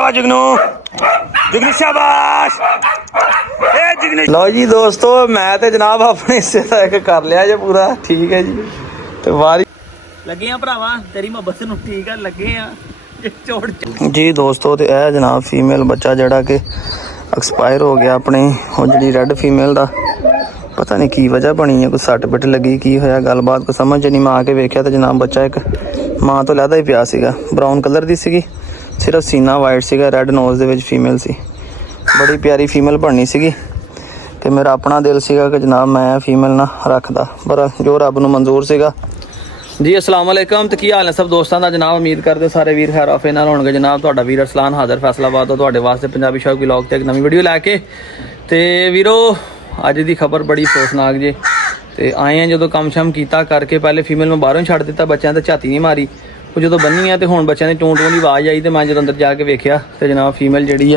शाबाश जुगनू, जुगनू शाबाश। लो जी दोस्तों, मैं तो जनाब अपने हिस्से का एक कर लिया जे पूरा, ठीक है जी। तो वारी लगे हैं भरावा तेरी मोहब्बत नूं, ठीक है लगे हैं चोट जी दोस्तों। तो यह जनाब फीमेल बच्चा जड़ा कि एक्सपायर हो गया अपनी, वो जी रेड फीमेल का पता नहीं की वजह बनी है, कुछ सट पिट लगी की होया गलबात को समझ नहीं। मैं आके वेख्या तो जनाब बच्चा एक माँ तो लहदा ही पिया सीगा, ब्राउन कलर दी सीगी, सिर्फ सीना वाइट सीगा, रेड नोज दे विच फीमेल सी, बड़ी प्यारी फीमेल बननी सीगी। तो मेरा अपना दिल सीगा कि जनाब मैं फीमेल ना रखदा, पर जो रब नूं मंजूर सीगा। जी अस्सलाम वालेकुम, तो की हाल है सब दोस्तों का जनाब। उम्मीद करते सारे वीर खैर आफियत नाल होणगे जनाब। तुहाडा वीर अरसलान हाज़र फैसलाबाद तो तुहाडे वास्ते पंजाबी शौक व्लॉग ते एक नवी वीडियो लैके। ते वीरो अज दी खबर बड़ी अफसोसनाक जे। ते आए हैं जो काम शम कीता करके, पहले फीमेल मैं बाहरों छड्ड दिता, बच्चों ते झाती नहीं मारी, वो जो बनी है तो हुण बच्चों की टूं टूं की आवाज़ आई तो मैं जो अंदर जाके वेख्या तो जनाब फीमेल जी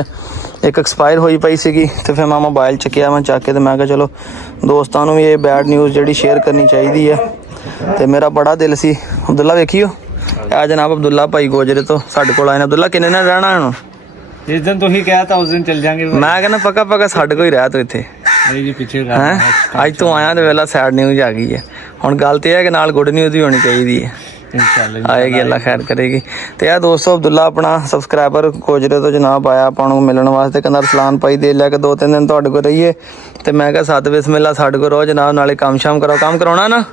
एक एक्सपायर होई पई सीगी। तो फिर मैं मोबाइल चुकिया, मैं चक के तो मैं कहा चलो दोस्तों भी ये बैड न्यूज़ जी शेयर करनी चाहिए है। तो मेरा बड़ा दिल सी। अब्दुल्ला वेखियो आ जनाब, अब्दुल्ला भाई गोजरे तो साढ़े कोल आए ने। अब्दुल्ला किन्ने दिन रहना है? जिस दिन तुम कहा था उस दिन चल जाएंगे। मैं कहना पक्का पक्का साढ़े को ही रह तू इत्थे पीछे अज तू आया तो वेला सैड न्यूज़ आ गई है। हुण गल तो यह है कि नाल गुड न्यूज़ भी होनी चाहिए है, आएगी अल्लाह खैर करेगी। तो यार दोस्तों अब्दुल्ला अपना सबसक्राइबर गोजरे तो जनाब आया अपना मिलने वास्ते, कहना रसलान भाई दे लिया कि 2-3 दिन तुहाडे कोल रहिए। तो मैं कहा सत बिस्मिल्ला साढ़े को रहो जनाब, नाले काम शाम कराओ, काम कराउणा ना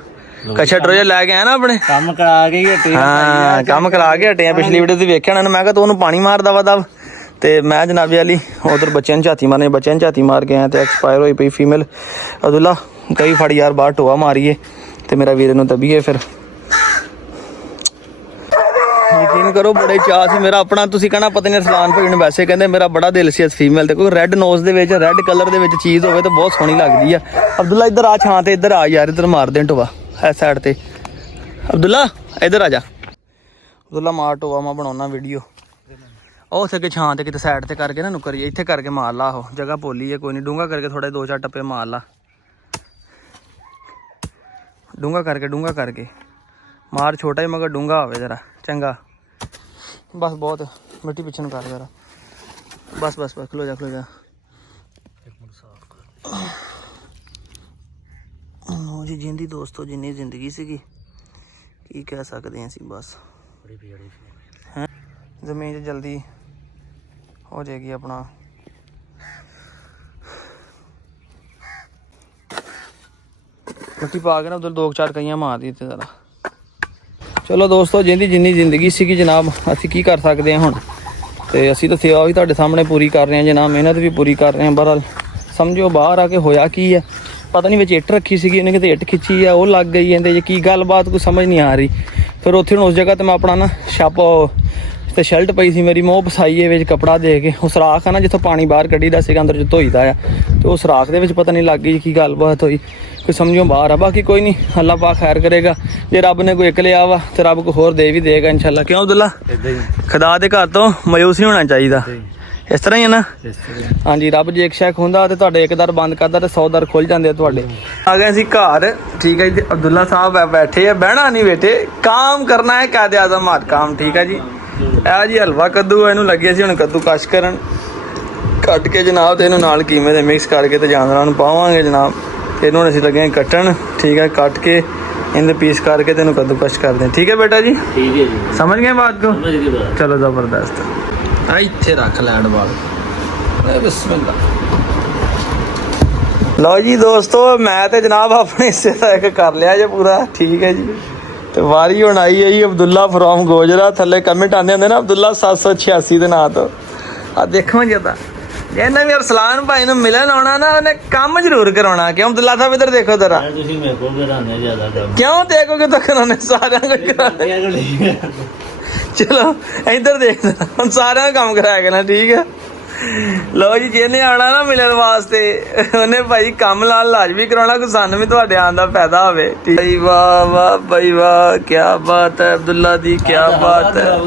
कच्छा ट्रोजा लैके आया ना अपने काम करा के हटे। हाँ काम करा के हटे हैं। पिछली वीडियो तुसीं वेख्या ना, मैं कहा तू उन्होंने पानी मार दवा दव। तो मैं जनाबी वाली उधर बच्चों ने झाती मारने, बच्चों ने झाती मार के आया तो एक्सपायर होई पई फीमेल। अब्दुल्ला कई फड़ यार बाहर टोआ मारीए तो मेरा वीर नूं दबीए। फिर यकीन करो बड़े चाह से मेरा अपना, तुसीं कहना पता नहीं रसलान भाई ने वैसे कहते मेरा बड़ा दिल सी इस फीमेल ते, कोई रेड नोज दे विच रेड कलर दे विच चीज़ होवे तो बहुत सोहनी लगदी है। अब्दुल्ला इधर आ छां ते, इधर आ यार, इधर मार दे टोआ है साइड ते। अब्दुल्ला इधर आ जा, अब्दुल्ला मार टोआ, मैं बनाना वीडियो। ਉਹ ਉੱਥੇ ਕਿ ਛਾਂ ਤੇ ਕਿਤੇ ਸਾਈਡ ਤੇ ਕਰਕੇ ਨਾ ਨੁੱਕਰ ਜੇ ਇੱਥੇ ਕਰਕੇ ਮਾਰ ਲਾ। ਉਹ ਜਗ੍ਹਾ ਪੋਲੀ ਹੈ, ਕੋਈ ਨਹੀਂ ਡੂੰਘਾ ਕਰਕੇ ਥੋੜੇ 2-4 ਟੱਪੇ ਮਾਰ ਲਾ, ਡੂੰਘਾ ਕਰਕੇ ਮਾਰ, ਛੋਟਾ ਹੀ ਮਗਰ ਡੂੰਘਾ ਹੋਵੇ ਜਰਾ ਚੰਗਾ। ਬਸ ਬਹੁਤ ਮਿੱਟੀ ਪਿੱਛੇ ਨੂੰ ਕਰ ਜਰਾ, ਬਸ ਖਲੋ ਜਾ ਲਓ ਜੀ। ਜਿੰਦੀ ਦੋਸਤੋ ਜਿੰਨੀ ਜ਼ਿੰਦਗੀ ਸੀਗੀ ਕੀ ਕਹਿ ਸਕਦੇ ਹਾਂ ਅਸੀਂ, ਬਸ ਹੈ ਜ਼ਮੀਨ 'ਚ ਜਲਦੀ ਹੋ ਜਾਏਗੀ ਆਪਣਾ। ਮਿੱਟੀ ਪਾ ਕੇ ਨਾ ਉਧਰ 2-4 ਕਈਆਂ ਮਾਰ ਦਿੱਤੇ ਜ਼ਰਾ। ਚਲੋ ਦੋਸਤੋ ਜਿੰਨੀ ਜ਼ਿੰਦਗੀ ਸੀਗੀ ਜਨਾਬ, ਅਸੀਂ ਕੀ ਕਰ ਸਕਦੇ ਹਾਂ ਹੁਣ। ਤੇ ਅਸੀਂ ਤਾਂ ਸੇਵਾ ਵੀ ਤੁਹਾਡੇ ਸਾਹਮਣੇ ਪੂਰੀ ਕਰ ਰਹੇ ਹਾਂ ਜਨਾਬ, ਮਿਹਨਤ ਵੀ ਪੂਰੀ ਕਰ ਰਹੇ ਹਾਂ। ਬਹਰਹਾਲ ਸਮਝੋ ਬਾਹਰ ਆ ਕੇ ਹੋਇਆ ਕੀ ਹੈ ਪਤਾ ਨਹੀਂ, ਵਿੱਚ ਇੱਟ ਰੱਖੀ ਸੀਗੀ ਉਹਨੇ, ਕਿਤੇ ਇੱਟ ਖਿੱਚੀ ਆ ਉਹ ਲੱਗ ਗਈ ਇਹਦੇ 'ਚ, ਕੀ ਗੱਲਬਾਤ ਕੋਈ ਸਮਝ ਨਹੀਂ ਆ ਰਹੀ। ਫਿਰ ਉੱਥੇ ਹੁਣ ਉਸ ਜਗ੍ਹਾ 'ਤੇ ਮੈਂ ਆਪਣਾ ਨਾ ਛਾਪਾ ਤੇ ਸ਼ਰਟ ਪਈ ਸੀ ਮੇਰੀ, ਮੈਂ ਉਹ ਪਸਾਈਏ ਵਿੱਚ ਕਪੜਾ ਦੇ ਕੇ, ਉਹ ਸਰਾਖ ਆ ਨਾ ਜਿੱਥੋਂ ਪਾਣੀ ਬਾਹਰ ਕੱਢੀਦਾ ਸੀਗਾ ਅੰਦਰ 'ਚ ਧੋਈਦਾ ਆ, ਤੇ ਉਹ ਸਰਾਖ ਦੇ ਵਿੱਚ ਪਤਾ ਨਹੀਂ ਲੱਗ ਗਈ ਕੀ ਗੱਲਬਾਤ ਹੋਈ, ਕੋਈ ਸਮਝੋ ਬਾਹਰ ਆ। ਬਾਕੀ ਕੋਈ ਨਹੀਂ, ਅੱਲਾ ਪਾਕ ਖੈਰ ਕਰੇਗਾ। ਜੇ ਰੱਬ ਨੇ ਕੋਈ ਇੱਕ ਲਿਆ ਵਾ ਤੇ ਰੱਬ ਕੋਈ ਹੋਰ ਦੇ ਵੀ ਦੇਗਾ ਇਨਸ਼ਾਅੱਲਾ। ਕਿਉਂ ਅਬਦੁੱਲਾ? ਖੁਦਾ ਦੇ ਘਰ ਤੋਂ ਮਾਯੂਸ ਨਹੀਂ ਹੋਣਾ ਚਾਹੀਦਾ, ਇਸ ਤਰ੍ਹਾਂ ਹੀ ਹੈ ਨਾ। ਹਾਂਜੀ ਰੱਬ ਜੇ ਇੱਕ ਸ਼ੈਕ ਹੁੰਦਾ ਤੇ ਤੁਹਾਡੇ ਇੱਕ ਦਰ ਬੰਦ ਕਰਦਾ ਤੇ 100 ਦਰ ਖੁੱਲ ਜਾਂਦੇ ਆ ਤੁਹਾਡੇ। ਆ ਗਏ ਅਸੀਂ ਘਰ, ਠੀਕ ਹੈ ਜੀ। ਅਬਦੁੱਲਾ ਸਾਹਿਬ बैठे है, बहना नहीं बेटे, काम करना है कायदे आज़म हर काम, ठीक है जी। ਇਹ ਜੀ ਹਲਵਾ ਕੱਦੂ ਇਹਨੂੰ ਲੱਗੇ ਸੀ ਹੁਣ ਕੱਦੂ ਕਸ਼ ਕਰਨ, ਕੱਟ ਕੇ ਜਨਾਬ ਤੇ ਇਹਨੂੰ ਨਾਲ ਕੀਮੇ ਦੇ ਮਿਕਸ ਕਰਕੇ ਤੇ ਜਾਨਵਰਾਂ ਨੂੰ ਪਾਵਾਂਗੇ ਜਨਾਬ। ਤੇ ਇਹਨੂੰ ਅਸੀਂ ਲੱਗੇ ਕੱਟਣ, ਠੀਕ ਹੈ, ਕੱਟ ਕੇ ਇਹਦੇ ਪੀਸ ਕਰਕੇ ਤੇ ਇਹਨੂੰ ਕੱਦੂ ਕਸ਼ ਕਰਦੇ हैं, ठीक है बेटा जी, ठीक है जी। समझ गए बात को? चलो ज़बरदस्त। आ इत्थे रख लैंड वाल, बिस्मिल्लाह। लो जी दोस्तों मैं तो जनाब अपने हिस्से का एक कर लिया जे पूरा, ठीक है जी। तो वारी हुण आई है जी अब्दुल्ला फ्रॉम गोजरा। थले कमेंट आते होंगे ना अब्दुल्ला 786 के नाम तो आ देखो जदा जिन्हें भी अरसलान भाई ने मिलन आना ना उन्हें काम जरूर कराना। क्यों अब्दुल्ला साहब इधर देखो जरा, क्यों देखोगे तो कराने सारे। चलो इधर देख हम सारे काम कराया करना, ठीक है। ਲਓ ਜੀ, ਜਿਹਨੇ ਆਣਾ ਨਾ ਮਿਲਣ ਵਾਸਤੇ ਉਹਨੇ ਭਾਈ ਕੰਮ ਨਾਲ ਲਾਜ਼ਮੀ ਕਰਾਉਣਾ, ਕੋਈ ਸਾਨੂੰ ਵੀ ਤੁਹਾਡੇ ਆਉਣ ਦਾ ਫਾਇਦਾ ਹੋਵੇ। ਭਾਈ ਵਾਹ ਵਾਹ ਭਾਈ ਵਾਹ, ਕੀ ਬਾਤ ਹੈ ਅਬਦੁੱਲਾ ਦੀ, ਕੀ ਬਾਤ ਹੈ।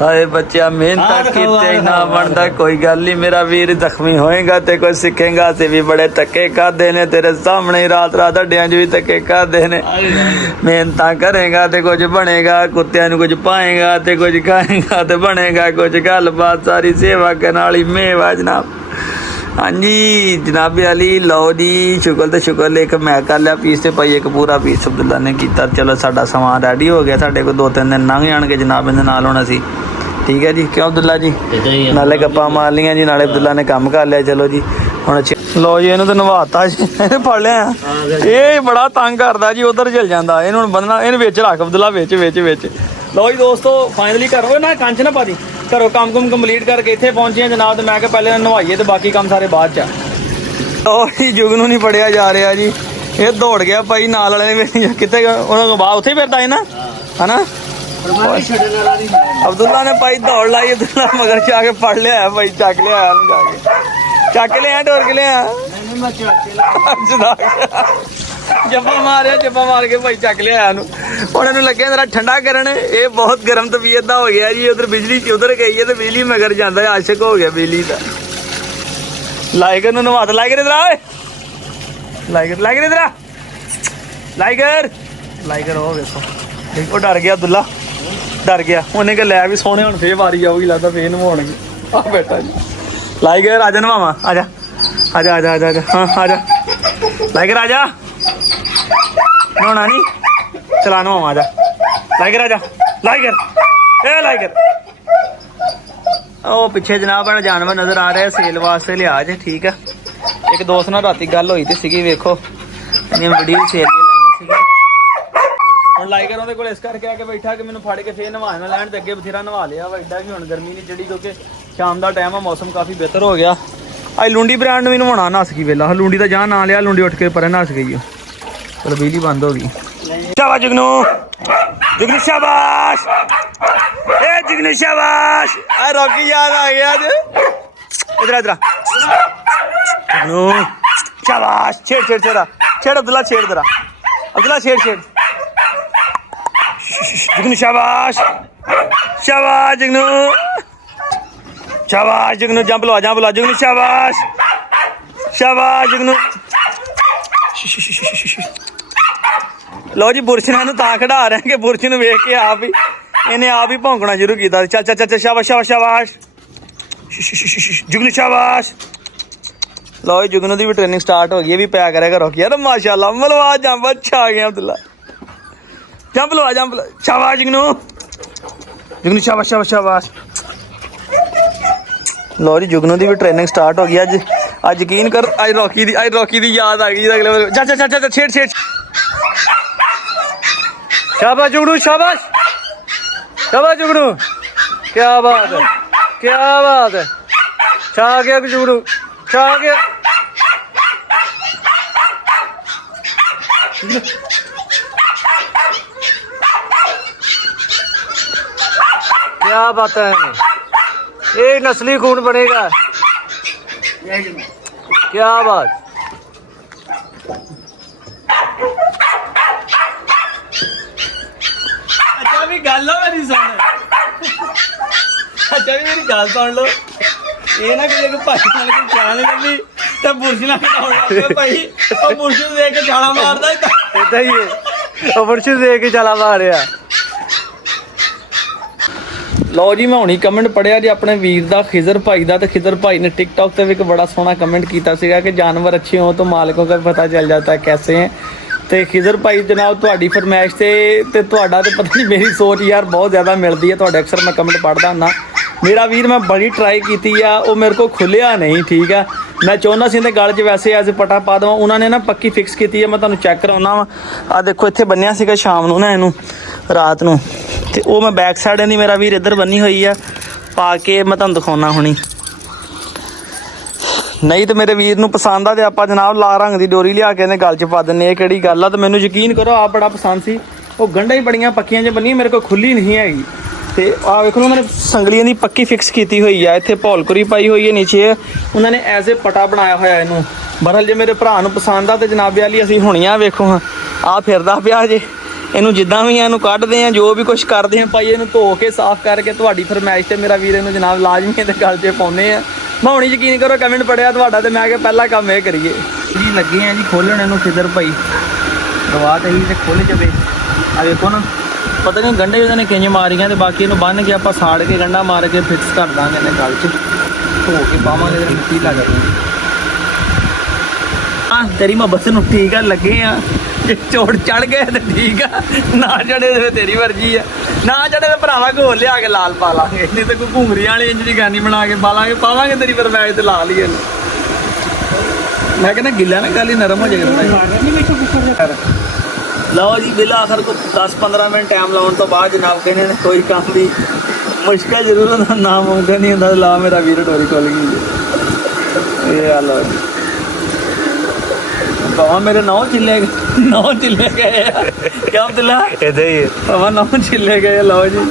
ਹਾਏ ਬੱਚਿਆ ਮਿਹਨਤ ਕੀਤੇ ਨਾ ਬਣਦਾ, ਕੋਈ ਗੱਲ ਨਹੀਂ ਮੇਰਾ ਵੀਰ, ਜ਼ਖਮੀ ਹੋਏਗਾ ਤੇ ਕੁਝ ਸਿੱਖੇਗਾ। ਤੇ ਵੀ ਬੜੇ ਧੱਕੇ ਖਾਦੇ ਨੇ ਤੇਰੇ ਸਾਹਮਣੇ, ਰਾਤ ਰਾਤ ਅੱਡਿਆਂ 'ਚ ਵੀ ਧੱਕੇ ਖਾਦੇ ਨੇ। ਮਿਹਨਤਾਂ ਕਰੇਗਾ ਤੇ ਕੁਝ ਬਣੇਗਾ, ਕੁੱਤਿਆਂ ਨੂੰ ਕੁਝ ਪਾਏਗਾ ਤੇ ਕੁਝ ਖਾਏਗਾ ਤੇ ਬਣੇਗਾ ਕੁਝ। ਗੱਲਬਾਤ ਸਾਰੀ ਸੇਵਾ ਕਰਨ ਵਾਲੀ ਮੇਵਾ ਜਨਾਬ। ਹਾਂਜੀ ਜਨਾਬ ਅਲੀ, ਲਓ ਜੀ ਸ਼ੁਕਰ ਤੇ ਸ਼ੁਕਰ। ਇੱਕ ਮੈਂ ਕਰ ਲਿਆ ਪੀਸ ਤੇ ਭਾਈ ਇੱਕ ਪੂਰਾ ਪੀਸ ਅਬਦੁੱਲਾ ਨੇ ਕੀਤਾ। ਚਲੋ ਸਾਡਾ ਸਮਾਨ ਰੈਡੀ ਹੋ ਗਿਆ, ਸਾਡੇ ਕੋਲ 2-3 ਦਿਨ ਲੰਘ ਜਾਣਗੇ ਜਨਾਬ ਇਹਦੇ ਨਾਲ ਹੁਣ ਅਸੀਂ। ਠੀਕ ਹੈ ਜੀ, ਕਿਉਂ ਅਬਦੁੱਲਾ ਜੀ? ਨਾਲੇ ਗੱਪਾਂ ਮਾਰ ਲੀਆਂ ਜੀ, ਨਾਲੇ ਅਬਦੁੱਲਾ ਨੇ ਕੰਮ ਕਰ ਲਿਆ। ਚਲੋ ਜੀ ਹੁਣ ਲਓ ਜੀ, ਇਹਨੂੰ ਤਾਂ ਨਵਾਤਾ ਜੀ, ਇਹਨੇ ਫੜ ਲਿਆ। ਇਹ ਬੜਾ ਤੰਗ ਕਰਦਾ ਜੀ, ਉਧਰ ਚਲ ਜਾਂਦਾ। ਇਹਨੂੰ ਹੁਣ ਬੰਨਣਾ, ਇਹਨੂੰ ਵਿੱਚ ਰੱਖ ਅਬਦੁੱਲਾ, ਵਿੱਚ ਵਿੱਚ ਵਿੱਚ। ਲਓ ਜੀ ਦੋਸਤੋ, ਫਾਈਨਲੀ ਘਰੋਂ ਨਾ ਕੰਚ ਨਾ ਪਾਦੀ, ਘਰੋਂ ਕੰਮ ਕੁਮ ਕੰਪਲੀਟ ਕਰਕੇ ਇੱਥੇ ਪਹੁੰਚੇ ਜਨਾਬ। ਤੇ ਮੈਂ ਕਿਹਾ ਪਹਿਲੇ ਨਵਾਈਏ ਤੇ ਬਾਕੀ ਕੰਮ ਸਾਰੇ ਬਾਅਦ 'ਚ ਆ। ਲਓ ਜੀ, ਜੁਗ ਨੂੰ ਨਹੀਂ ਫੜਿਆ ਜਾ ਰਿਹਾ ਜੀ, ਇਹ ਦੌੜ ਗਿਆ ਭਾਈ ਨਾਲ ਵਾਲੇ ਨੇ। ਕਿੱਥੇ ਉਹਨਾਂ ਕੋਲ ਬਾਹਰ ਉੱਥੇ ਹੀ ਫਿਰਦਾ ਹੈ ਨਾ, ਹਨਾ? ਅਬਦੁੱਲਾ ਨੇ ਭਾਈ ਦੌੜ ਲਾਈ, ਅਬਦੁੱਲਾ ਮਗਰ ਜਾ ਕੇ ਫੜ ਲਿਆ ਭਾਈ, ਚੱਕ ਲਿਆ ਉਹਨੂੰ, ਜਾ ਕੇ ਚੱਕ ਲਿਆ, ਡੋਰ ਕੇ ਲਿਆ। ਜੱਫਾ ਮਾਰਿਆ, ਜੱਫਾ ਮਾਰ ਕੇ ਭਾਈ ਚੱਕ ਲਿਆ ਉਹਨੂੰ। ਹੁਣ ਇਹਨੂੰ ਲੱਗਿਆ ਜਰਾ ਠੰਡਾ ਕਰਨ, ਇਹ ਬਹੁਤ ਗਰਮ ਤਬੀਅਤ ਦਾ ਹੋ ਗਿਆ ਜੀ। ਉਧਰ ਬਿਜਲੀ ਉਧਰ ਗਈ ਹੈ ਤੇ ਬਿਜਲੀ ਮਗਰ ਜਾਂਦਾ, ਆਸ਼ਿਕ ਹੋ ਗਿਆ ਬਿਜਲੀ ਦਾ। ਲਾਈਗਰ ਨੂੰ ਨਵਾਤ, ਲਾਈਗਰ ਇਧਰ ਆ, ਲਾਈਗਰ ਲਾਈਗਰ ਇਧਰ ਆ, ਲਾਈਗਰ ਲਾਈਗਰ। ਉਹ ਵੇਖੋ, ਉਹ ਡਰ ਗਿਆ ਅਬਦੁੱਲਾ, ਡਰ ਗਿਆ। ਉਹਨੇ ਕਿ ਲੈ ਵੀ ਸੋਹਣੇ, ਹੁਣ ਫੇਰ ਵਾਰੀ ਆਊਗੀ, ਲੱਗਦਾ ਫੇਰ ਨਵਾਉਣਗੇ। ਆ ਬੈਠਾ ਜੀ ਲਾਈਗਰ, ਆ ਜਾ ਨਵਾਵਾਂ, ਆ ਜਾ ਆ ਜਾ ਆ ਜਾ ਆ ਜਾ, ਹਾਂ ਆ ਜਾ ਲਾਈਗਰ, ਆ ਜਾ। ਨਹਾਉਣਾ ਨਹੀਂ, ਚਲਾ ਨਵਾਵਾਂ, ਆ ਜਾ ਲਾਈਗਰ, ਆ ਜਾ ਲਾਈਗਰ, ਇਹ ਲਾਈਗਰ। ਉਹ ਪਿੱਛੇ ਜਨਾਬ ਬੜਾ ਜਾਨਵਰ ਨਜ਼ਰ ਆ ਰਿਹਾ, ਸੇਲ ਵਾਸਤੇ ਲਿਆ ਜੇ। ਠੀਕ ਆ, ਇੱਕ ਦੋਸਤ ਨਾਲ ਰਾਤੀ ਗੱਲ ਹੋਈ ਤੇ ਸੀਗੀ, ਵੇਖੋ ਇਹਨੀਆਂ ਵੀਡੀਓ ਸੇਲ ਦੀਆਂ ਲਾਈਆਂ ਸੀਗੀਆਂ। ਹੁਣ ਲਾਈਗਰ ਉਹਦੇ ਕੋਲ ਇਸ ਕਰਕੇ ਆ ਕੇ ਬੈਠਾ ਕਿ ਮੈਨੂੰ ਫੜ ਕੇ ਫੇਰ ਨਵਾ ਨਾ ਲੈਣ। ਤੇ ਅੱਗੇ ਬਥੇਰਾ ਨਵਾ ਲਿਆ ਵਾ, ਏਡਾ ਵੀ ਹੁਣ ਗਰਮੀ ਨਹੀਂ ਚੜੀ, ਕਿਉਂਕਿ ਸ਼ਾਮ ਦਾ ਟਾਈਮ ਆ, ਮੌਸਮ ਕਾਫੀ ਬਿਹਤਰ ਹੋ ਗਿਆ। ਅੱਜ ਲੁੰਡੀ ਬ੍ਰਾਂਡ ਨੂੰ ਵੀ ਨਵਾਉਣਾ, ਨੱਸ ਗਈ ਵੇਲਾ। ਲੁੰਡੀ ਦਾ ਜਾਂ ਨਾਂ ਲਿਆ, ਲੁੰਡੀ ਉੱਠ ਕੇ ਪਰੇ ਨੱਸ ਗਈ। ਚਲੋ ਬਿਜਲੀ ਬੰਦ ਹੋ ਗਈ। ਸ਼ਾਬਾਸ਼ ਜੁਗਨੂ, ਜੁਗਨੂ ਸ਼ਾਬਾਸ਼, ਇਹ ਜੁਗਨੂ ਸ਼ਾਬਾਸ਼। ਆ ਰੌਕੀ ਯਾਦ ਆ ਗਿਆ ਅੱਜ, ਇਧਰ ਇਧਰ ਜੁਗਨੂ ਸ਼ਾਬਾਸ਼। ਛੇੜ ਛੇੜ ਛੇੜਾ, ਛੇੜ ਅਬਦੁੱਲਾ, ਛੇੜ ਜਰਾ ਅਬਦੁੱਲਾ, ਛੇੜ ਛੇੜ। ਜੁਗਨੂ ਸ਼ਾਬਾਸ਼, ਸ਼ਾਬਾਸ਼ ਜੁਗਨੂ, ਸ਼ਾਬਾਸ਼ ਜੁਗਨੂ। ਜੰਪ ਲਵਾ, ਜੰਪ ਲਵਾ ਜੁਗਨੂ, ਸ਼ਾਬਾਸ਼ ਸ਼ਾਬਾਸ਼ ਜੁਗਨੂ। ਲਓ ਜੀ, ਬੁਰਸ਼ਨਾਂ ਨੂੰ ਤਾਂ ਖੜਾ ਰਹੇ ਕਿ ਬੁਰਸ਼ ਨੂੰ ਵੇਖ ਕੇ ਆਪ ਹੀ ਇਹਨੇ ਆਪ ਹੀ ਭੌਂਕਣਾ ਸ਼ੁਰੂ ਕੀਤਾ। ਚੱਲ ਚੱਲ ਚੱਲ, ਸ਼ਾਬਾਸ਼ ਸ਼ਾਬਾਸ਼ ਸ਼ਾਬਾਸ਼ ਜੁਗਨੂ, ਸ਼ਾਬਾਸ਼। ਲਓ ਜੀ, ਜੁਗਨੂ ਦੀ ਵੀ ਟ੍ਰੇਨਿੰਗ ਸਟਾਰਟ ਹੋ ਗਈ, ਇਹ ਵੀ ਪਿਆ ਕਰਿਆ ਕਰੋ। ਯਾਰ ਮਾਸ਼ਾਅੱਲਾ, ਮਲਵਾ ਜੰਪ, ਅੱਛਾ ਆ ਗਿਆ ਅਬਦੁੱਲਾ। ਜੰਪ ਲਵਾ, ਜੰਪ ਲਵਾ, ਸ਼ਾਬਾਸ਼ ਜੁਗਨੂ, ਜੁਗਨੂ ਸ਼ਾਬਾਸ਼ ਸ਼ਾਬਾਸ਼ ਸ਼ਾਬਾਸ਼। ਲਓ ਜੀ, ਜੁਗਨੂ ਦੀ ਵੀ ਟ੍ਰੇਨਿੰਗ ਸਟਾਰਟ ਹੋ ਗਈ। ਅੱਜ ਯਕੀਨ ਕਰ, ਅੱਜ ਰੌਕੀ ਦੀ ਯਾਦ ਆ ਗਈ। ਅਗਲੇ ਚੱਲ ਚੱਲ ਚੱਲ, ਛੇੜ ਛੇੜ। शाबाश जुगनू, शाबाश शाबाश जुगनू, क्या बात है, क्या बात है। छा गया जुगनू, छा गया। क्या बात है, ये नस्ली खून बनेगा। क्या बात। ਵੀ ਗੱਲ ਹੋ ਮੇਰੀ ਸੁਣ, ਅੱਛਾ ਵੀ ਮੇਰੀ ਗੱਲ ਸੁਣ ਲਓ। ਇਹ ਨਾ ਕਿ ਭਾਈ ਨਾਲ ਕੋਈ ਚਾਹ ਨਹੀਂ ਲੱਭੀ ਤੇ ਬੁਰਸ਼ ਨਾਲ ਖੜਾਉਣ ਲੱਗ ਪਿਆ ਭਾਈ। ਉਹ ਬੁਰਸ਼ ਨੂੰ ਦੇਖ ਕੇ ਛਾਲਾ ਮਾਰਦਾ ਏਦਾਂ ਹੀ ਹੈ, ਉਹ ਬੁਰਸ਼ ਨੂੰ ਦੇਖ ਕੇ ਛਾਲਾ ਮਾਰਿਆ। ਲਓ ਜੀ, ਮੈਂ ਹੁਣੀ ਕਮੈਂਟ ਪੜਿਆ ਜੀ ਆਪਣੇ ਵੀਰ ਦਾ, ਖਿਜ਼ਰ ਭਾਈ ਦਾ। ਤੇ ਖਿਜ਼ਰ ਭਾਈ ਨੇ ਟਿਕਟੌਕ ਤੇ ਵੀ ਇੱਕ ਬੜਾ ਸੋਹਣਾ ਕਮੈਂਟ ਕੀਤਾ ਸੀਗਾ ਕਿ ਜਾਨਵਰ ਅੱਛੇ ਹੋ ਤਾਂ ਮਾਲਕੋਂ का पता चल जाता है कैसे हैं। ਤੇ ਖਿਜ਼ਰ ਭਾਈ ਜਨਾਬ, ਤੁਹਾਡੀ ਫਰਮਾਇਸ਼ ਤੇ ਤੁਹਾਡਾ ਤੇ ਪਤਾ ਨਹੀਂ ਮੇਰੀ ਸੋਚ ਯਾਰ ਬਹੁਤ ਜ਼ਿਆਦਾ ਮਿਲਦੀ ਹੈ ਤੁਹਾਡੇ। ਅਕਸਰ ਮੈਂ ਕਮੈਂਟ ਪੜ੍ਹਦਾ ਹੁੰਦਾ ਮੇਰਾ ਵੀਰ, ਮੈਂ ਬੜੀ ਟਰਾਈ ਕੀਤੀ ਆ, ਉਹ ਮੇਰੇ ਕੋਲ ਖੁੱਲਿਆ ਨਹੀਂ। ਠੀਕ ਆ, ਮੈਂ ਚਾਹੁੰਦਾ ਸੀ ਇਹਦੇ ਗਲ 'ਚ ਵੈਸੇ ਐਜ਼ ਪਟਾ ਪਾ ਦੇਵਾਂ, ਉਹਨਾਂ ਨੇ ਨਾ ਪੱਕੀ ਫਿਕਸ ਕੀਤੀ ਹੈ। ਮੈਂ ਤੁਹਾਨੂੰ ਚੈੱਕ ਕਰਾਉਣਾ ਵਾ, ਆਹ ਦੇਖੋ ਇੱਥੇ ਬੰਨਿਆ ਸੀਗਾ ਸ਼ਾਮ ਨੂੰ ਨਾ ਇਹਨੂੰ, ਰਾਤ ਨੂੰ। ਤੇ ਉਹ ਮੈਂ ਬੈਕ ਸਾਈਡ ਦੀ ਮੇਰਾ ਵੀਰ ਇੱਧਰ ਬੰਨੀ ਹੋਈ ਆ, ਪਾ ਕੇ ਮੈਂ ਤੁਹਾਨੂੰ ਦਿਖਾਉਣਾ ਹੁਣੀ। ਨਹੀਂ ਤੇ ਮੇਰੇ ਵੀਰ ਨੂੰ ਪਸੰਦ ਆ ਤੇ ਆਪਾਂ ਜਨਾਬ ਲਾਲ ਰੰਗ ਦੀ ਡੋਰੀ ਲਿਆ ਕੇ ਇਹਨੇ ਗਲ 'ਚ ਪਾ ਦਿੰਦੇ। ਇਹ ਕਿਹੜੀ ਗੱਲ ਆ। ਤੇ ਮੈਨੂੰ ਯਕੀਨ ਕਰੋ, ਆਪ ਬੜਾ ਪਸੰਦ ਸੀ। ਉਹ ਗੰਢਾਂ ਹੀ ਬੜੀਆਂ ਪੱਕੀਆਂ 'ਚ ਬੰਨੀਆਂ, ਮੇਰੇ ਕੋਲ ਖੁੱਲੀ ਨਹੀਂ ਹੈਗੀ। ਤੇ ਆ ਵੇਖੋ ਉਹਨਾਂ ਨੇ ਸੰਗਲੀਆਂ ਦੀ ਪੱਕੀ ਫਿਕਸ ਕੀਤੀ ਹੋਈ ਆ। ਇੱਥੇ ਭੌਲਕੁਰੀ ਪਾਈ ਹੋਈ ਹੈ ਨੀਚੇ, ਉਹਨਾਂ ਨੇ ਐਜ਼ ਏ ਪਟਾ ਬਣਾਇਆ ਹੋਇਆ ਇਹਨੂੰ। ਬਹਰਹਾਲ ਜੇ ਮੇਰੇ ਭਰਾ ਨੂੰ ਪਸੰਦ ਆ ਤੇ ਜਨਾਬੇ ਵਾਲੀ ਅਸੀਂ ਹੁਣੀਆਂ ਵੇਖੋ ਆ ਫਿਰਦਾ ਪਿਆ ਜੇ। ਇਹਨੂੰ ਜਿੱਦਾਂ ਵੀ ਇਹਨੂੰ ਕੱਢਦੇ ਆ, ਜੋ ਵੀ ਕੁਝ ਕਰਦੇ ਆ ਭਾਈ, ਇਹਨੂੰ ਧੋ ਕੇ ਸਾਫ਼ ਕਰਕੇ ਤੁਹਾਡੀ ਫਰਮਾਇਸ਼ ਤੇ ਮੇਰਾ ਵੀਰ ਇਹਨੂੰ ਜਨਾਬ ਲਾਜ਼ਮੀ ਇਹਦੇ ਗਲ 'ਚ ਪਾਉਂਦੇ ਆ। ਮੈਂ ਹੁਣੀ ਯਕੀਨ ਕਰੋ ਕਮੈਂਟ ਪੜਿਆ ਤੁਹਾਡਾ ਤੇ ਮੈਂ ਕਿਹਾ ਪਹਿਲਾ ਕੰਮ ਇਹ ਕਰੀਏ ਜੀ। ਲੱਗੇ ਆ ਜੀ ਖੋਲਣ ਇਹਨੂੰ ਫਿਦਰ ਭਾਈ ਦਵਾ ਤੇ ਹੀ ਤੇ ਖੁੱਲ ਜਾਵੇ। ਆ ਵੇਖੋ ਨਾ, ਪਤਾ ਨਹੀਂ ਗੰਢੇ ਉਹਨਾਂ ਨੇ ਕਿੰਜ ਮਾਰੀਆਂ ਤੇ ਬਾਕੀ ਇਹਨੂੰ ਬੰਨ ਕੇ ਆਪਾਂ ਸਾੜ ਕੇ ਗੰਢਾ ਮਾਰ ਕੇ ਫਿਕਸ ਕਰ ਦਾਂਗੇ ਇਹਨੇ ਗਲ 'ਚ, ਧੋ ਕੇ ਪਾਵਾਂਗੇ ਤੇ ਮਿੱਟੀ ਲੱਗ ਜਾਣੀ। ਹਾਂ ਤੇਰੀ ਮੁਹੱਬਤ ਨੂੰ ਠੀਕ ਆ, ਲੱਗੇ ਆ। ਜੇ ਚੋੜ ਚੜ ਗਏ ਤੇ ਠੀਕ ਆ, ਨਾ ਚੜੇ ਤੇ ਤੇਰੀ ਮਰਜ਼ੀ ਆ। ਨਾ ਚੜੇ ਤੇ ਭਰਾਵਾ ਘੋਲ ਲਿਆ ਕੇ ਲਾਲ ਪਾ ਲਾਂਗੇ, ਨਹੀਂ ਤੇ ਕੋਈ ਘੁੰਗਰੀਆਂ ਵਾਲੀ ਇੰਜ ਦੀ ਗਾਨੀ ਬਣਾ ਕੇ ਪਾ ਲਾਂਗੇ, ਪਾਵਾਂਗੇ ਤੇਰੀ ਫਰਮਾਇਸ਼ ਤੇ ਲਾ ਲਈਏ। ਮੈਂ ਕਹਿੰਦਾ ਗਿੱਲਾ ਨਾ ਗੱਲ ਹੀ ਨਰਮ ਹੋ ਜਾਏਗਾ। ਲਓ ਜੀ ਬਿਲ ਆਖਰ ਕੋ 10-15 ਮਿੰਟ ਟਾਈਮ ਲਾਉਣ ਤੋਂ ਬਾਅਦ ਜਨਾਬ ਕਹਿੰਦੇ ਨੇ ਕੋਈ ਕੰਮ ਵੀ ਮੁਸ਼ਕਿਲ ਜ਼ਰੂਰ ਹੁੰਦਾ, ਨਾ ਮੁਮਕਿਨ ਨਹੀਂ ਹੁੰਦਾ। ਲਾ ਮੇਰਾ ਵੀਰ ਡੋਰੀ ਖੁੱਲ ਗਈ ਇਹ ਆ। ਲਓ ਜੀ ਬਾਬਾ ਮੇਰੇ ਨੌ ਚਿੱਲੇ ਗਏ ਕਿਆ ਅਬਦੁੱਲਾ ਇਦਾਂ ਹੀ ਬਾਬਾ ਨੌ ਚਿੱਲੇ ਗਏ। ਲਓ ਜੀ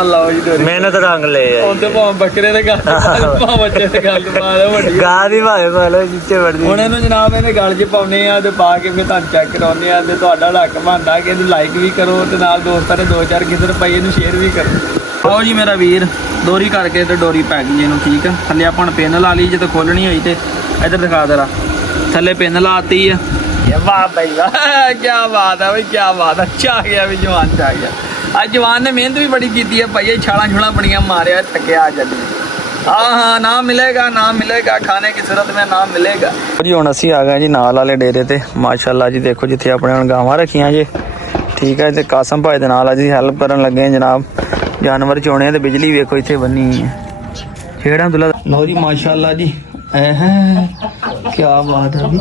ਅੱਲਾਹ ਜੀ ਡੋਰੀ ਮਿਹਨਤ ਰੰਗ ਲਏ ਹੁਣ ਤੇ ਭਾਵੇਂ ਬੱਕਰੇ ਦੇ ਗੱਲ ਭਾਵੇਂ ਬੱਚੇ ਦੇ ਗੱਲ ਪਾ ਦੇ ਵੱਡੀ ਗਾਂ ਦੀ ਭਾਵੇਂ ਪਾ ਲਓ ਜਿੱਥੇ ਵੜਦੀ। ਹੁਣ ਇਹਨੂੰ ਜਨਾਬ ਇਹਦੇ ਗਲ 'ਚ ਪਾਉਂਦੇ ਆ ਤੇ ਪਾ ਕੇ ਫਿਰ ਤੁਹਾਨੂੰ ਚੈੱਕ ਕਰਾਉਂਦੇ ਆ ਤੇ ਤੁਹਾਡਾ ਹੱਕ ਬਣਦਾ ਕਿ ਇਹਨੂੰ ਲਾਈਕ ਵੀ ਕਰੋ ਤੇ ਨਾਲ ਦੋਸਤਾਂ ਨੇ 2-4 ਕਿਧਰ ਪਾਈ ਇਹਨੂੰ ਸ਼ੇਅਰ ਵੀ ਕਰੋ। ਆਓ ਜੀ ਮੇਰਾ ਵੀਰ ਦੋਰੀ ਕਰਕੇ ਤੇ ਡੋਰੀ ਪੈ ਗਈ ਇਹਨੂੰ ਠੀਕ ਆ। ਥੱਲੇ ਆਪਾਂ ਹੁਣ ਪਿੰਨ ਲਾ ਲਈ, ਜਦੋਂ ਖੋਲਣੀ ਹੋਈ ਤੇ ਇੱਧਰ ਦਿਖਾ ਦੇਰਾ ਥੱਲੇ ਪਿੰਨ ਲਾਤੀ ਆ। ਵਾਹ ਬਈ ਵਾਹ, ਕੀ ਬਾਤ ਆ ਬਈ, ਕੀ ਬਾਤ ਆ। ਅੱਛਾ ਆ ਗਿਆ ਵੀ ਜਵਾਨ 'ਚ ਆ ਗਿਆ। ਅੱਜ ਜਵਾਨ ਨੇ ਮਿਹਨਤ ਵੀ ਬੜੀ ਕੀਤੀ ਹੈ ਭਾਈ, ਛਾਲਾਂ ਛੁਲਾਂ ਬੜੀਆਂ ਮਾਰਿਆ, ਥੱਕਿਆ ਜਦ। ਹਾਂ ਨਾ ਮਿਲੇਗਾ, ਨਾ ਮਿਲੇਗਾ, ਖਾਣੇ ਕੀ ਜ਼ਰੂਰਤ में ਨਾ ਮਿਲੇਗਾ ਜੀ। ਹੁਣ ਅਸੀਂ ਆ ਗਏ ਜੀ ਨਾਲ ਵਾਲੇ ਡੇਰੇ ਤੇ ਮਾਸ਼ਾਅੱਲਾ ਜੀ। ਦੇਖੋ ਜਿੱਥੇ ਆਪਣੇ ਹੁਣ ਗਾਵਾਂ ਰੱਖੀਆਂ ਜੇ ਠੀਕ ਹੈ, ਤੇ ਕਾਸਮ ਭਾਈ ਦੇ ਨਾਲ ਅਸੀਂ ਹੈਲਪ ਕਰਨ ਲੱਗੇ ਹਾਂ ਜਨਾਬ। ਜਾਨਵਰ ਚੋਣੇ ਤੇ ਬਿਜਲੀ ਵੇਖੋ ਇੱਥੇ ਬੰਨੀ ਹੈ ਛੇੜਾ ਅਬਦੁੱਲਾ। ਲਓ ਜੀ ਮਾਸ਼ਾਅੱਲਾ ਜੀ, क्या बात है अभी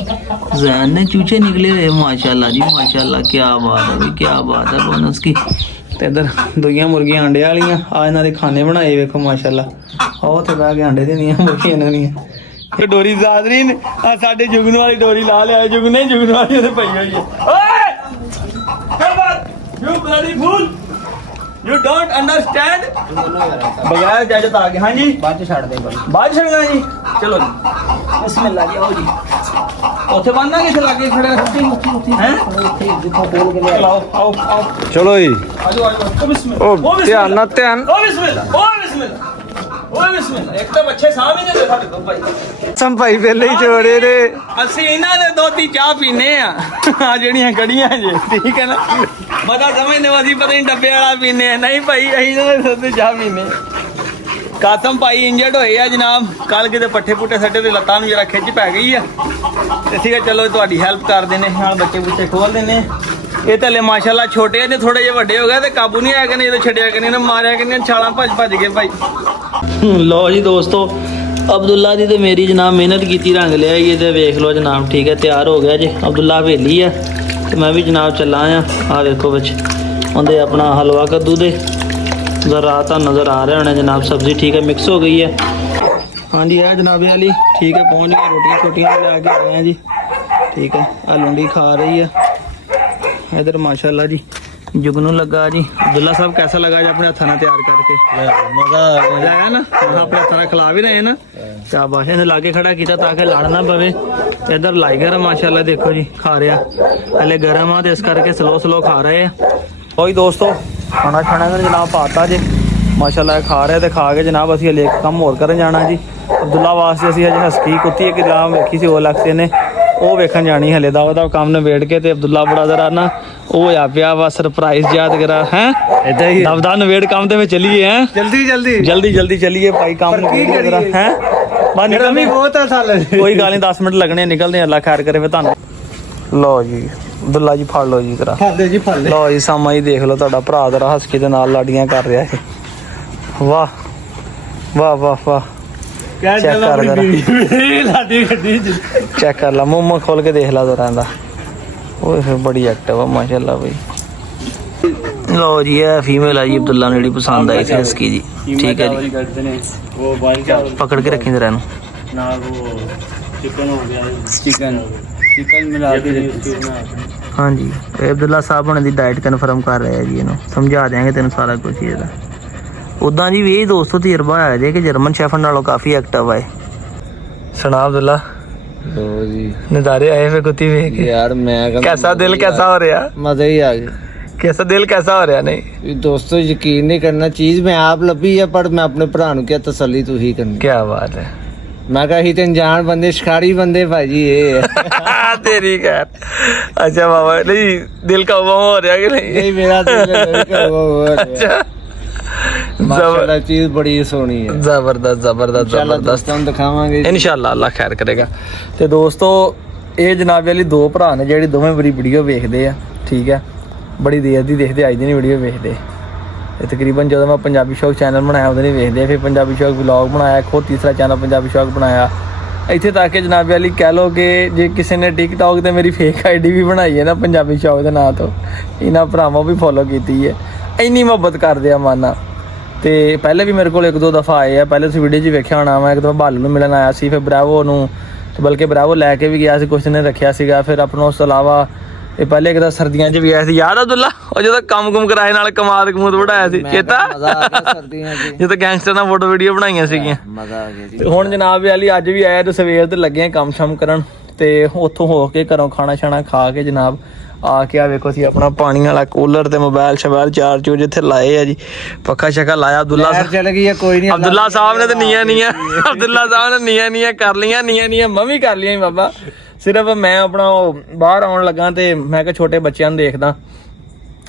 जैन ने चूचे निकले हुए माशाल्लाह जी, माशाल्लाह क्या बात है अभी, क्या बात है बोनस की। ਤੇ ਇਧਰ ਦੁਈਆਂ ਮੁਰਗੀਆਂ ਅੰਡੇ ਵਾਲੀਆਂ ਆ, ਇਹਨਾਂ ਦੇ ਖਾਣੇ ਬਣਾਏ ਵੇਖੋ ਮਾਸ਼ਾਅੱਲਾ। ਉਹ ਤੇ ਬਹਿ ਕੇ ਅੰਡੇ ਦਿੰਦੀਆਂ ਮੁਰਗੀਆਂ ਇਹਨਾਂ ਦੀਆਂ। ਇਹ ਡੋਰੀ ਜ਼ਾਦਰੀਨ ਆ ਸਾਡੇ ਜੁਗਨੂ ਵਾਲੀ ਡੋਰੀ ਲਾ ਲਿਆ। ਜੁਗਨੇ ਵਾਲੀ ਉਹਦੇ ਪਈ ਹੋਈ ਹੈ। ਓਏ ਕੀ ਬਾਤ you bloody fool, you don't understand. ਬਗੈਰ ਇਜਾਜ਼ਤ ਆ ਗਏ। ਹਾਂਜੀ ਬਾਅਦ ਚ ਛੱਡ ਦੇ, ਬਾਅਦ ਚ ਛੱਡਣਾ ਜੀ। ਚਲੋ ਜੀ ਬਿਸਮਿਲ੍ਲਾ ਜੀ। ਆਓ ਜੀ ਉੱਥੇ ਬੰਨਣਾ ਕਿੱਥੇ ਲੱਗੇ ਖੜੇ ਹੈ ਆਓ ਆਓ ਆਓ ਚਲੋ ਜੀ ਆਜੋ ਆਜੋ ਬਿਸਮਿਲ੍ਲਾ। ਉਹ ਧਿਆਨ ਨਾਲ ਧਿਆਨ। ਓ ਬਿਸਮਿਲ੍ਲਾ, ਓ ਬਿਸਮਿਲ੍ਲਾ, ਓ ਬਿਸਮਿਲ੍ਲਾ। ਇੱਕ ਤਾਂ ਬੱਚੇ ਸਾਹਮਣੇ ਨੇ ਸਾਡੇ ਤੋਂ ਭਾਈ। ਸੰਭਾਈ ਪਹਿਲੇ ਹੀ ਚੋੜੇ ਨੇ। ਅਸੀਂ ਇਹਨਾਂ ਦੇ ਦੋਤੀ ਚਾਹ ਪੀਨੇ ਆ ਜਿਹੜੀਆਂ ਕੜੀਆਂ ਜੇ ਠੀਕ ਹੈ ਨਾ। ਮਤਾ ਸਮਝਦੇ ਹੋ ਅਸੀਂ ਪਤਾ ਨਹੀਂ ਡੱਬੇ ਵਾਲਾ ਪੀਨੇ ਆ, ਨਹੀਂ ਭਾਈ ਅਸੀਂ ਇਹਨਾਂ ਦੇ ਦੋਤੀ ਚਾਹ ਪੀਨੇ। ਕਾਸਮ ਭਾਈ ਇੰਜਰਡ ਹੋਏ ਆ ਜਨਾਬ, ਕੱਲ ਕਿਤੇ ਪੱਠੇ ਪੁੱਠੇ ਸੱਟੇ ਤੇ ਲੱਤਾਂ ਨੂੰ ਜਰਾ ਖਿੱਚ ਪੈ ਗਈ ਆ ਤੇ ਸੀਗਾ ਚਲੋ ਤੁਹਾਡੀ ਹੈਲਪ ਕਰ ਦਿੰਦੇ ਨਾਲ, ਬੱਚੇ ਬੁੱਚੇ ਖੋਲ ਦਿੰਦੇ। ਇਹ ਤਾਂ ਲੈ ਮਾਸ਼ਾਅੱਲਾ ਛੋਟੇ ਨੇ, ਥੋੜੇ ਜਿਹੇ ਵੱਡੇ ਹੋ ਗਏ ਤੇ ਕਾਬੂ ਨਹੀਂ ਆਇਆ ਕਿ ਨਹੀਂ, ਜਦੋਂ ਛੱਡਿਆ ਕਿ ਨਹੀਂ ਮਾਰਿਆ ਕਿ ਨਹੀਂ, ਛਾਲਾਂ ਭੱਜ ਗਏ ਭਾਈ। ਲਓ ਜੀ ਦੋਸਤੋ ਅਬਦੁੱਲਾ ਦੀ ਤੇ ਮੇਰੀ ਜਨਾਬ ਮਿਹਨਤ ਕੀਤੀ ਰੰਗ ਲਿਆ ਇਹ ਤੇ ਵੇਖ ਲਓ ਜਨਾਬ ਠੀਕ ਹੈ, ਤਿਆਰ ਹੋ ਗਿਆ ਜੀ। ਅਬਦੁੱਲਾ ਹਵੇਲੀ ਆ ਤੇ ਮੈਂ ਵੀ ਜਨਾਬ ਚੱਲਾ ਆ ਵੇਖੋ ਵਿੱਚ ਉਹਦੇ ਆਪਣਾ ਹਲਵਾ ਕੱਦੂ ਦੇ ਜ਼ਰਾ ਤਾਂ ਨਜ਼ਰ ਆ ਰਿਹਾ ਹੋਣਾ ਜਨਾਬ। ਸਬਜ਼ੀ ਠੀਕ ਹੈ ਮਿਕਸ ਹੋ ਗਈ ਹੈ। ਹਾਂਜੀ ਆ ਜਨਾਬੇ ਵਾਲੀ ठीक है, पहुंच गए। रोटियां छोटियां ले आके आए हैं जी, ठीक है। लुंडी खा रही है इधर माशाल्लाह जी। जुगनू लगा जी। अब्दुल्ला साहब कैसा लगा जी अपने हथा तैयार करके? मजा आया ना? अपने हथा खिला भी रहे ना, शाबाश। इन्हें लाके खड़ा किया ताकि लड़ ना पवे। इधर लाई गर्म माशाल्लाह देखो जी खा रहा, हले गर्म आ तो इस करके स्लो स्लो खा रहे हैं। वही दोस्तों खाना खाना जनाब पाता जी माशाल्लाह खा रहे तो खा के जनाब असी हले एक काम होर करन जाना जी। अब्दुल्ला वास्ते असी अजे हस्की कुत्ती एक जनाब वेखी सी OLX ने वो वेखन जानी हले दा ओदा काम नवेड़ के ते अब्दुल्ला बड़ा जरा ना वो होया पिया वा सरप्राइज याद करा है इदां ही दबदा नवेड़ काम ते चलिए हैं जल्दी जल्दी जल्दी जल्दी चलिए भाई काम नवेड़ जरा हैं बस निकल बहुत साल कोई गल नहीं 10 मिनट लगने निकलने अल्लाह खैर करे फिर तानू। लो जी अब्दुल्ला जी फड़ लो जी जरा जी फड़ लो जी सामा जी देख लो तुहाडा भरा जरा हस्की दे नाल लाडियां कर रहा है। वाह वाह वाह वाह चेक कर चेक कर ला मुंह खोल के देख ला जरा ओए बड़ी एक्टिव है माशाल्लाह भाई। लो जी है फीमेल है जी अब्दुल्ला ने पसंद आई थी इसकी जी, ठीक है जी। पकड़ के रखी जरा चिकन हो गया, चिकन मिला के ਹਾਂਜੀ ਇਹ ਅਬਦੁੱਲਾ ਸਾਹਿਬ ਹੁਣੇ ਦੀ ਡਾਈਟ ਕਨਫਰਮ ਕਰ ਰਹੇ ਆ ਜੀ, ਇਹਨੂੰ ਸਮਝਾ ਦਿਆਂਗੇ ਤੈਨੂੰ ਸਾਰਾ ਕੁਝ ਹੀ ਇਹਦਾ। ਉਦਾਂ ਜੀ ਵੀ ਇਹ ਦੋਸਤੋ ਤਜਰਬਾ ਆਇਆ ਜੇ ਕਿ ਜਰਮਨ ਸ਼ੈਫਰਡ ਨਾਲੋਂ ਕਾਫੀ ਐਕਟਿਵ ਹੈ। ਸੁਣਾ ਅਬਦੁੱਲਾ ਲੋ ਜੀ ਨਜ਼ਾਰੇ ਆਏ ਫੇ ਕੁੱਤੀ ਵੇਖ ਕੇ यार मैं कैसा दिल कैसा हो रहा मजा ही आ गया। कैसा दिल कैसा हो रहा नहीं दोस्तों यकीन नहीं करना, चीज मैं आप लभी है पर मैं अपने भरा नु क्या तसल्ली तू ही करनी। क्या बात है मैं कहा ही तेन जान बंदे शिकारी बंदे भाजी ये तेरी खैर। अच्छा बाबा नहीं दिल का हुआ हो रहा कि नहीं? नहीं मेरा दिल अच्छा माशाल्लाह चीज बड़ी सोहनी है। ਜ਼ਬਰਦਸਤ ਜ਼ਬਰਦਸਤ ਜ਼ਬਰਦਸਤ दोस्तों दिखावांगे ਇਨਸ਼ਾਅੱਲਾ ਅੱਲਾ ਖੈਰ ਕਰੇਗਾ। ਤੇ ਦੋਸਤੋ ਇਹ ਜਨਾਬ ਵਾਲੀ ਦੋ ਭਰਾ ਨੇ ਜਿਹੜੇ ਦੋਵੇਂ ਬੜੀ ਵੀਡੀਓ ਵੇਖਦੇ ਆ, ਠੀਕ ਹੈ, ਬੜੀ ਦੇਰ ਦੀ ਦੇਖਦੇ, ਅੱਜ ਦੀ ਨਹੀਂ ਵੀਡੀਓ ਵੇਖਦੇ। ਇਹ ਤਕਰੀਬਨ ਜਦੋਂ ਮੈਂ ਪੰਜਾਬੀ ਸ਼ੌਕ ਚੈਨਲ ਬਣਾਇਆ ਉਹਦੇ ਨਹੀਂ ਵੇਖਦੇ, ਫਿਰ ਪੰਜਾਬੀ ਸ਼ੌਕ ਵਲੌਗ ਬਣਾਇਆ, ਖੁਦ ਤੀਸਰਾ ਚੈਨਲ ਪੰਜਾਬੀ ਸ਼ੌਕ ਬਣਾਇਆ। ਇੱਥੇ ਤੱਕ ਕਿ ਜਨਾਬ ਵਾਲੀ ਕਹਿ ਲਓ ਕਿ ਜੇ ਕਿਸੇ ਨੇ ਟਿਕਟੌਕ ਤੇ ਮੇਰੀ ਫੇਕ ਆਈਡੀ ਵੀ ਬਣਾਈ ਹੈ ਨਾ ਪੰਜਾਬੀ ਸ਼ੌਕ ਦੇ ਨਾਂ ਤੋਂ, ਇਹਨਾਂ ਭਰਾਵਾਂ ਵੀ ਫੋਲੋ ਕੀਤੀ ਹੈ। ਇੰਨੀ ਮੁਹੱਬਤ ਕਰਦੇ ਆ ਮਾਨਾ। ਤੇ ਪਹਿਲੇ ਵੀ ਮੇਰੇ ਕੋਲ ਇੱਕ ਦੋ ਦਫਾ ਆਏ ਆ, ਪਹਿਲੇ ਤੁਸੀਂ ਵੀਡੀਓ 'ਚ ਵੇਖਿਆ ਹੋਣਾ, ਮੈਂ ਇੱਕ ਦਫਾ ਬਾਲੂ ਨੂੰ ਮਿਲਣ ਆਇਆ ਸੀ, ਫਿਰ ਬਰਾਵੋ ਨੂੰ, ਤੇ ਬਲਕਿ ਬਰਾਵੋ ਲੈ ਕੇ ਵੀ ਗਿਆ ਸੀ, ਕੁਛ ਨੇ ਰੱਖਿਆ ਸੀਗਾ। ਫਿਰ ਆਪਣਾ ਉਸ ਤੋਂ ਇਲਾਵਾ ਇਹ ਪਹਿਲੇ ਇੱਕ ਤਾਂ ਸਰਦੀਆਂ 'ਚ ਵੀ ਆਇਆ ਸੀ, ਯਾਦ ਅਬਦੁੱਲਾ ਉਹ ਜਦੋਂ ਕੰਮ ਕਰਾਏ ਨਾਲ ਕਮਾਦ ਕਮੂਦ ਵੜਾਇਆ ਸੀ, ਚੇਤਾ मजा आ गया सर्दियां च, ਜਦੋਂ ਗੈਂਗਸਟਰ ਨਾਲ ਫੋਟੋ ਵੀਡੀਓ ਬਣਾਈਆਂ ਸੀਗੀਆਂ। मजा आ गया जी। ਤੇ ਹੁਣ ਜਨਾਬ ਵਾਲੀ ਅੱਜ ਵੀ ਆਇਆ ਤੇ ਸਵੇਰ ਤੇ ਲੱਗੇ ਆ ਕੰਮ ਸ਼ਮ ਕਰਨ, ਤੇ ਉੱਥੋਂ ਹੋ ਕੇ ਘਰੋਂ ਖਾਣਾ ਛਾਣਾ ਖਾ ਕੇ ਜਨਾਬ ਆ ਕੇ ਆ ਵੇਖੋ ਸੀ ਆਪਣਾ ਪਾਣੀ ਵਾਲਾ ਕੂਲਰ ਤੇ ਮੋਬਾਈਲ ਸ਼ਬਾਇਲ ਚਾਰ ਚੂਰ ਜਿੱਥੇ ਲਾਏ ਆ ਜੀ, ਪੱਖਾ ਸ਼ੱਕਾ ਲਾਇਆ। ਅਬਦੁੱਲਾ यार चल गई है कोई नहीं। ਅਬਦੁੱਲਾ ਸਾਹਿਬ ਨੇ ਤੇ ਨੀਆਂ ਅਬਦੁੱਲਾ ਸਾਹਿਬ ਨੇ ਨੀਆਂ ਕਰ ਲਈਆਂ, ਨੀਆਂ ਮੈਂ ਵੀ ਕਰ ਲਈਆਂ ਜੀ ਬਾਬਾ। ਸਿਰਫ ਮੈਂ ਆਪਣਾ ਉਹ ਬਾਹਰ ਆਉਣ ਲੱਗਾ ਤੇ ਮੈਂ ਕਿਹਾ ਛੋਟੇ ਬੱਚਿਆਂ ਨੂੰ ਦੇਖਦਾ,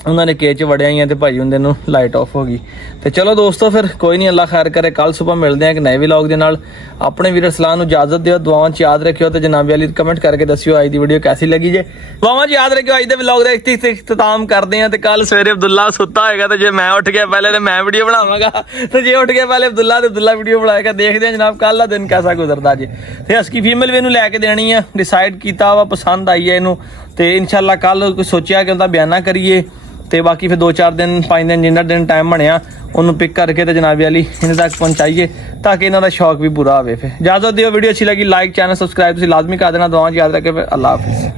ਉਹਨਾਂ ਨੇ ਕੇਚ ਵੜਿਆ ਹੀ ਆ ਤੇ ਭਾਈ ਹੁੰਦੇ ਨੂੰ ਲਾਈਟ ਆਫ ਹੋ ਗਈ। ਤੇ ਚਲੋ ਦੋਸਤੋ ਫਿਰ ਕੋਈ ਨਹੀਂ, ਅੱਲਾ ਖੈਰ ਕਰੇ, ਕੱਲ ਸਵੇਰ ਮਿਲਦੇ ਆ ਇੱਕ ਨਵੇਂ ਵਲੌਗ ਦੇ ਨਾਲ। ਆਪਣੇ ਵੀਰ ਸਲਾਮ ਨੂੰ ਇਜਾਜ਼ਤ ਦਿਓ, ਦੁਆਵਾਂ 'ਚ ਯਾਦ ਰੱਖਿਓ ਤੇ ਜਨਾਬ ਵਾਲੀ ਕਮੈਂਟ ਕਰਕੇ ਦੱਸਿਓ ਅੱਜ ਦੀ ਵੀਡੀਓ ਕੈਸੀ ਲੱਗੀ ਜੇ। ਦੁਆਵਾਂ 'ਚ ਯਾਦ ਰੱਖਿਓ, ਅੱਜ ਦੇ ਵਲੌਗ ਦਾ ਇਖਤਤਾਮ ਕਰਦੇ ਆ ਤੇ ਕੱਲ ਸਵੇਰੇ ਅਬਦੁੱਲਾ ਸੁੱਤਾ ਹੋਏਗਾ ਤੇ ਜੇ ਮੈਂ ਉੱਠ ਗਿਆ ਪਹਿਲੇ ਤੇ ਮੈਂ ਵੀਡੀਓ ਬਣਾਵਾਂਗਾ, ਤੇ ਜੇ ਉੱਠ ਗਿਆ ਪਹਿਲੇ ਅਬਦੁੱਲਾ ਤੇ ਅਬਦੁੱਲਾ ਵੀਡੀਓ ਬਣਾਏਗਾ। ਦੇਖਦੇ ਆ ਜਨਾਬ ਕੱਲ ਦਾ ਦਿਨ ਕੈਸਾ ਗੁਜ਼ਰਦਾ ਜੇ। ਤੇ ਅਸਕੀ ਫੀਮੇਲ ਵੀ ਇਹਨੂੰ ਲੈ ਕੇ ਦੇਣੀ ਆ, ਡਿਸਾਈਡ ਕੀਤਾ ਵਾ, ਪਸੰਦ ਆਈ ਹੈ ਇਹਨੂੰ, ਤੇ ਇਨਸ਼ਾਅੱਲਾ ਕੱਲ ਸੋਚਿਆ ਕਿ ਉਹਦਾ ਬਿਆਨਾ ਕਰੀਏ, ਤੇ ਬਾਕੀ ਫਿਰ 2-4 ਦਿਨ 5 ਦਿਨ ਜਿੰਨਾ ਦਿਨ ਟਾਈਮ ਬਣਿਆ ਉਹਨੂੰ ਪਿਕ ਕਰਕੇ ਤੇ ਜਨਾਬ ਵਾਲੀ ਇਹਨਾਂ ਤੱਕ ਪਹੁੰਚਾਈਏ ਤਾਂ ਕਿ ਇਹਨਾਂ ਦਾ ਸ਼ੌਕ ਵੀ ਪੂਰਾ ਹੋਵੇ। ਫਿਰ ਇਜਾਜ਼ਤ ਦਿਓ, ਵੀਡੀਓ ਅੱਛੀ ਲੱਗੀ ਲਾਈਕ ਚੈਨਲ ਸਬਸਕ੍ਰਾਈਬ ਤੁਸੀਂ ਲਾਜ਼ਮੀ ਕਰ ਦੇਣਾ। ਦੁਆਵਾਂ 'ਚ ਯਾਦ ਰੱਖਿਓ। ਫਿਰ ਅੱਲਾ ਹਾਫਿਜ਼।